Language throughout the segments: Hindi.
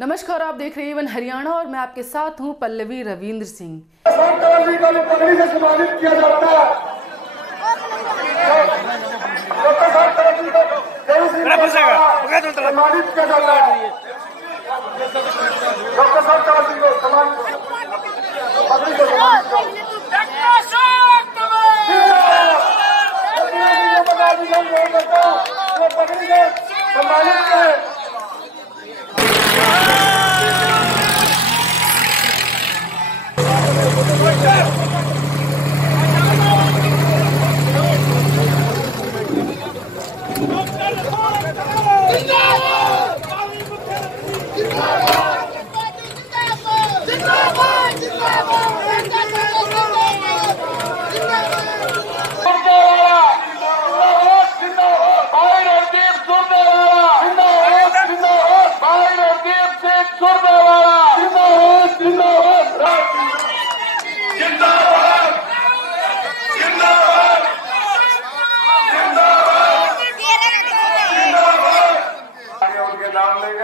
नमस्कार, आप देख रहे हैं वन हरियाणा और मैं आपके साथ हूं पल्लवी रविंद्र सिंह। पगड़ी से सम्मानित किया जाता है। सम्मानित किया जाता है। डॉक्टर साहब चौधरी को सम्मानित पगड़ी से सम्मानित किया।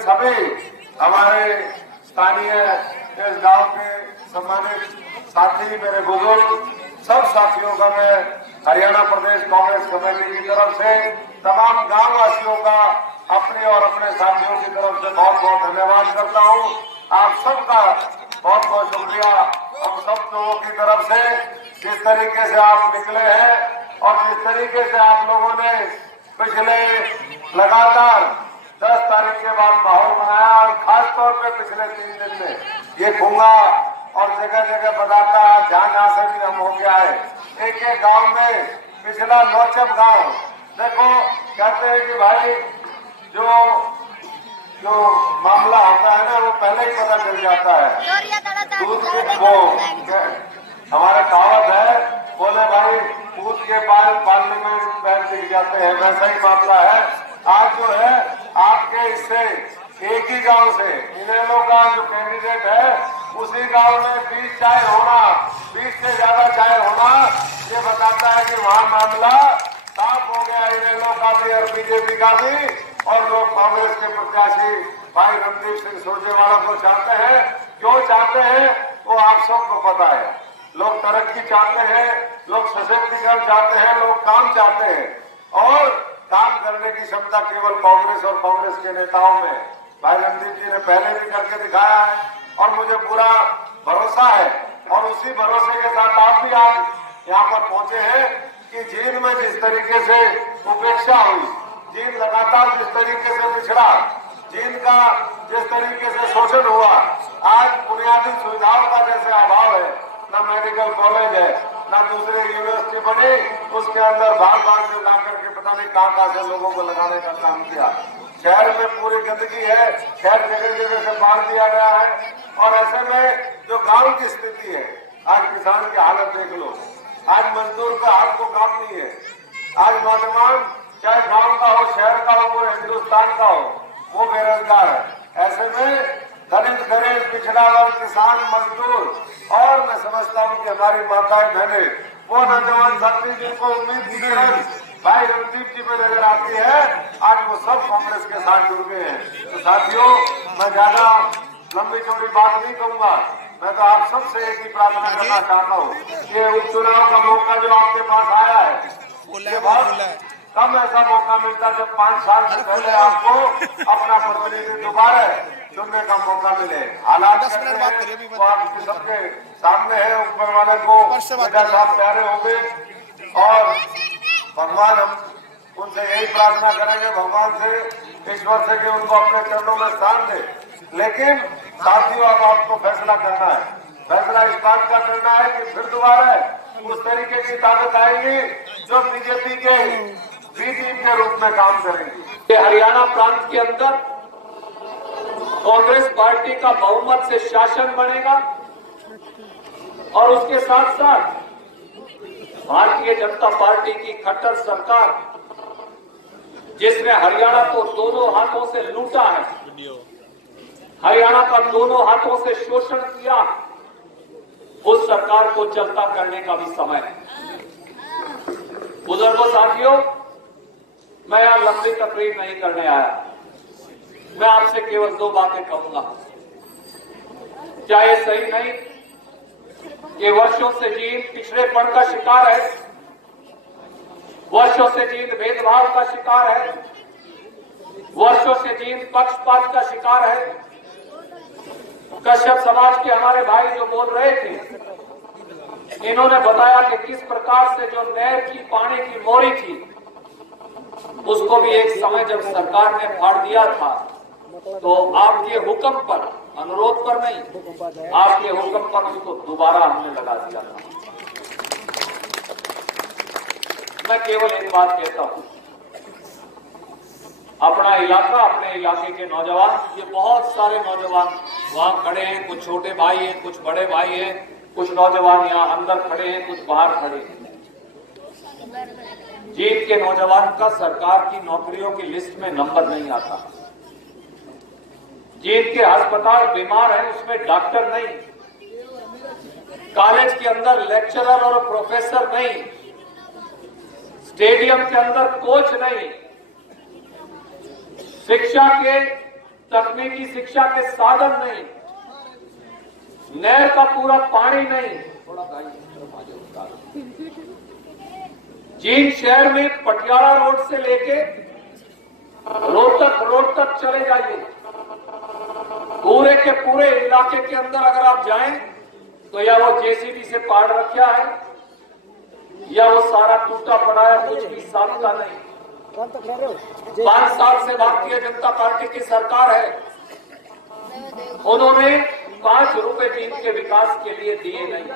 सभी हमारे स्थानीय इस गांव के सम्मानित साथी, मेरे बुजुर्ग, सब साथियों का मैं हरियाणा प्रदेश कांग्रेस कमेटी की तरफ से तमाम गांव वासियों का अपने और अपने साथियों की तरफ से बहुत बहुत धन्यवाद करता हूं। आप सबका बहुत बहुत शुक्रिया। हम सब लोगों की तरफ से जिस तरीके से आप निकले हैं और जिस तरीके से आप लोगों ने पिछले लगातार 10 तारीख के बाद माहौल बनाया और खास तौर पे पिछले 3 दिन में ये खूंगा और जगह जगह बताता जहां से भी हम हो गया है। एक एक गांव में पिछला नौचप गांव देखो, कहते हैं कि भाई जो मामला होता है ना वो पहले ही पता चल जाता है। दूध की वो हमारे कहावत है, बोले भाई दूध के पालने में पैर दिख जाते हैं, वैसा ही मामला है। आज जो है आपके इससे एक ही गांव से इनेलो का जो कैंडिडेट है उसी गांव में 20 चाय होना, 20 से ज्यादा चाय होना, ये बताता है कि वहाँ मामला साफ हो गया। इनेलो का भी और बीजेपी का भी, और लोग कांग्रेस के प्रत्याशी भाई रणदीप सिंह सुरजेवाला को चाहते हैं। क्यों चाहते हैं वो आप सबको पता है। लोग तरक्की चाहते हैं, लोग सशक्तिकरण चाहते हैं, लोग काम चाहते हैं और काम करने की क्षमता केवल कांग्रेस और कांग्रेस के नेताओं में। भाई रणदीप जी ने पहले भी करके दिखाया है और मुझे पूरा भरोसा है और उसी भरोसे के साथ आप भी आज यहाँ पर पहुंचे हैं कि जींद में जिस तरीके से उपेक्षा हुई, जींद लगातार जिस तरीके से पिछड़ा, जींद का जिस तरीके से शोषण हुआ, आज बुनियादी सुविधाओं का जैसे अभाव है, न मेडिकल कॉलेज है, न दूसरे यूनिवर्सिटी बनी, उसके अंदर भाग से ला करके पता नहीं कहाँ से लोगों को लगाने का काम किया। शहर में पूरी गंदगी है, शहर जगह जगह से बांध दिया गया है और ऐसे में जो गांव की स्थिति है, आज किसान की हालत देख लो, आज मजदूर का हाथ को काम नहीं है। आज नौजवान चाहे गांव का हो, शहर का हो, पूरे हिंदुस्तान का हो, वो बेरोजगार है। ऐसे में दलित, गरीब, पिछड़ा वर्ग, किसान, मजदूर और मैं समझता हूँ कि हमारी माताएं बहनें, वो नौजवान साथी जिनको उम्मीद की किरण भाई रणदीप जी पे नजर आती है, आज वो सब कांग्रेस के साथ जुड़ गए हैं। तो साथियों, मैं ज्यादा लंबी चौड़ी बात नहीं कहूंगा, मैं तो आप सबसे एक ही प्रार्थना करना चाहता हूँ। ये उपचुनाव का मौका जो आपके पास आया है, ये बहुत कम ऐसा मौका मिलता जब 5 साल से पहले आपको अपना प्रतिनिधि दोबारा चुनने का मौका मिले। हालात कैसे हैं वो आप सबके सामने है। ऊपर वाले को साथ प्यारे होंगे और भगवान, हम उनसे यही प्रार्थना करेंगे, भगवान से, ईश्वर से, कि उनको अपने चरणों में स्थान दे। लेकिन साथियों, अब आपको फैसला करना है। फैसला इस बात का करना है कि फिर दोबारा उस तरीके की ताकत आएगी जो बीजेपी के बी टीम के रूप में काम करेंगी। हरियाणा प्रांत के अंदर कांग्रेस पार्टी का बहुमत से शासन बनेगा और उसके साथ साथ भारतीय जनता पार्टी की खट्टर सरकार, जिसने हरियाणा को दोनों हाथों से लूटा है, हरियाणा का दोनों हाथों से शोषण किया, उस सरकार को चलता करने का भी समय है। बुजुर्गों, साथियों, मैं यहां लंबी तकरीर नहीं करने आया, मैं आपसे केवल 2 बातें कहूंगा। क्या ये सही नहीं कि वर्षों से जींद पिछड़ेपन का शिकार है, वर्षों से जींद भेदभाव का शिकार है, वर्षों से जींद पक्षपात का शिकार है। कश्यप समाज के हमारे भाई जो बोल रहे थे, इन्होंने बताया कि किस प्रकार से जो नहर की पानी की मोरी थी, उसको भी एक समय जब सरकार ने फाड़ दिया था, तो आपके हुक्म पर, अनुरोध पर नहीं, आपके हुक्म पर उसको दोबारा हमने लगा दिया था। मैं केवल एक बात कहता हूं, अपना इलाका, अपने इलाके के नौजवान, ये बहुत सारे नौजवान वहां खड़े हैं, कुछ छोटे भाई हैं, कुछ बड़े भाई हैं, कुछ नौजवान यहाँ अंदर खड़े हैं, कुछ बाहर खड़े हैं। जींद के नौजवान का सरकार की नौकरियों की लिस्ट में नंबर नहीं आता। जींद के अस्पताल बीमार है, उसमें डॉक्टर नहीं, कॉलेज के अंदर लेक्चरर और प्रोफेसर नहीं, स्टेडियम के अंदर कोच नहीं, शिक्षा के, तकनीकी शिक्षा के साधन नहीं, नहर का पूरा पानी नहीं। जींद शहर में पटियाला रोड से लेके रोहतक रोड तक चले जाइए, पूरे के पूरे इलाके के अंदर अगर आप जाएं तो या वो जेसीबी से पाड़ रखा है, या वो सारा टूटा पड़ा है, कुछ भी साफ का नहीं। 5 साल से भारतीय जनता पार्टी की सरकार है, उन्होंने 5 रुपए जींद के विकास के लिए दिए नहीं।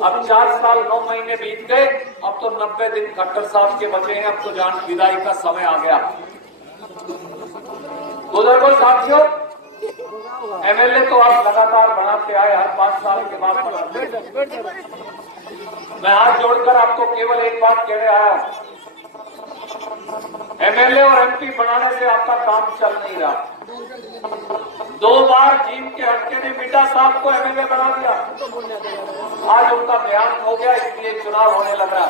अब 4 साल 9 महीने बीत गए, अब तो 90 दिन खट्टर साहब के बचे हैं, अब तो जान विदाई का समय आ गया। बुजुर्गों, साथियों, एमएलए तो आप लगातार बनाते आए, हर 5 साल के बाद बनाते। मैं हाथ जोड़कर आपको केवल एक बात कहने आया हूं, एमएलए और एमपी बनाने से आपका काम चल नहीं रहा। 2 बार जींद के हल्के ने मिड्डा साहब को एमएलए बना दिया, आज उनका देहांत हो गया, इसलिए चुनाव होने लगा।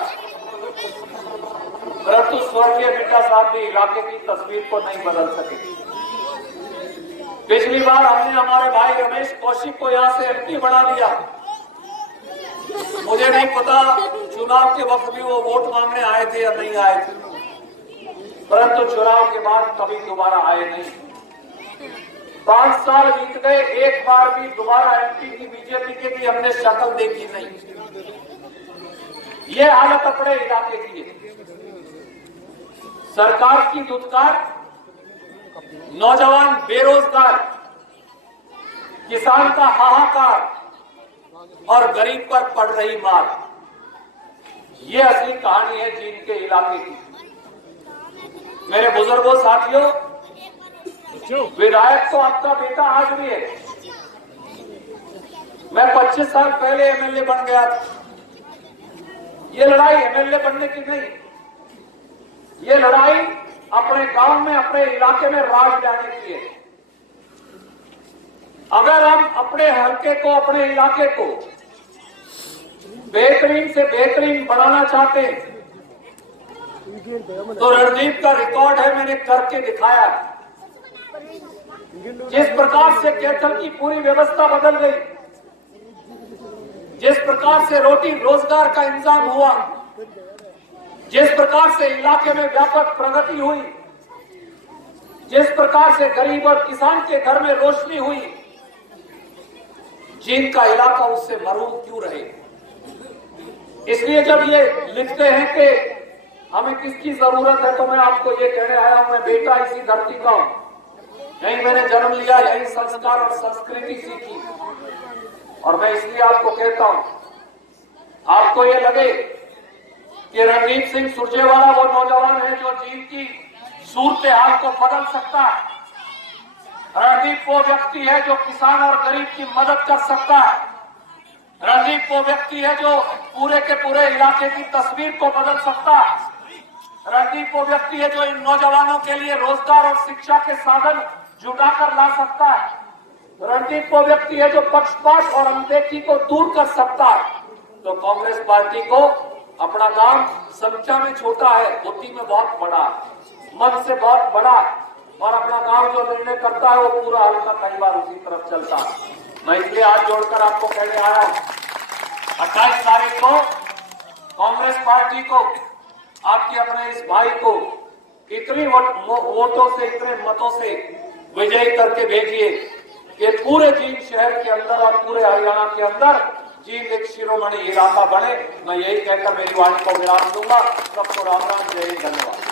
परंतु स्वर्गीय मिड्डा साहब भी इलाके की तस्वीर को नहीं बदल सके। पिछली बार हमने हमारे भाई रमेश कौशिक को यहां से एमपी बना दिया। मुझे नहीं पता चुनाव के वक्त भी वो वोट मांगने आए थे या नहीं आए थे, परंतु चुनाव के बाद कभी दोबारा आए नहीं। 5 साल बीत गए, एक बार भी दोबारा एमपी की, बीजेपी के की हमने शक्ल देखी नहीं। ये हालत अपने इलाके की है। सरकार की दुत्कार, नौजवान बेरोजगार, किसान का हाहाकार और गरीब पर पड़ रही मार, ये असली कहानी है जींद के इलाके की। मेरे बुजुर्गों, साथियों, विधायक तो आपका बेटा आज भी है। मैं 25 साल पहले एमएलए बन गया था। ये लड़ाई एमएलए बनने की नहीं, ये लड़ाई अपने गांव में, अपने इलाके में राज लाने की है। अगर हम अपने हल्के को, अपने इलाके को बेहतरीन से बेहतरीन बनाना चाहते हैं, तो रणदीप का रिकॉर्ड है, मैंने करके दिखाया। जिस प्रकार से कैथल की पूरी व्यवस्था बदल गई, जिस प्रकार से रोटी रोजगार का इंतजाम हुआ, जिस प्रकार से इलाके में व्यापक प्रगति हुई, जिस प्रकार से गरीब और किसान के घर में रोशनी हुई, जींद का इलाका उससे महरूम क्यों रहे? इसलिए जब ये लिखते हैं कि हमें किसकी जरूरत है, तो मैं आपको ये कहने आया हूं, मैं बेटा इसी धरती का हूं, यहीं मैंने जन्म लिया, यहीं संस्कार और संस्कृति सीखी, और मैं इसलिए आपको कहता हूं, आपको ये लगे कि रणदीप सिंह सुरजेवाला वो नौजवान है जो जींद की सूरत हाल को बदल सकता है। रणदीप वो व्यक्ति है जो किसान और गरीब की मदद कर सकता है। रणदीप वो व्यक्ति है जो पूरे के पूरे इलाके की तस्वीर को बदल सकता है। रणदीप वो व्यक्ति है जो इन नौजवानों के लिए रोजगार और शिक्षा के साधन जुटाकर ला सकता है। रणदीप वो व्यक्ति है जो पक्षपात और अनदेखी को दूर कर सकता है। तो कांग्रेस पार्टी को अपना गांव संख्या में छोटा है, बुद्धि में बहुत बड़ा, मन से बहुत बड़ा, और अपना गांव जो निर्णय करता है वो पूरा हल्का कई बार उसी तरफ चलता है। मैं इसलिए हाथ जोड़कर आपको कहने आया हूं, 28 तारीख को कांग्रेस पार्टी को, आपके अपने इस भाई को इतनी वोटों से, इतने मतों से विजयी करके भेजिए कि पूरे जींद शहर के अंदर और पूरे हरियाणा के अंदर जींद एक शिरोमणि इलाका बने। मैं यही कहकर मेरी वाणी को विराम दूंगा। सबको राम राम, जय हिंद, धन्यवाद।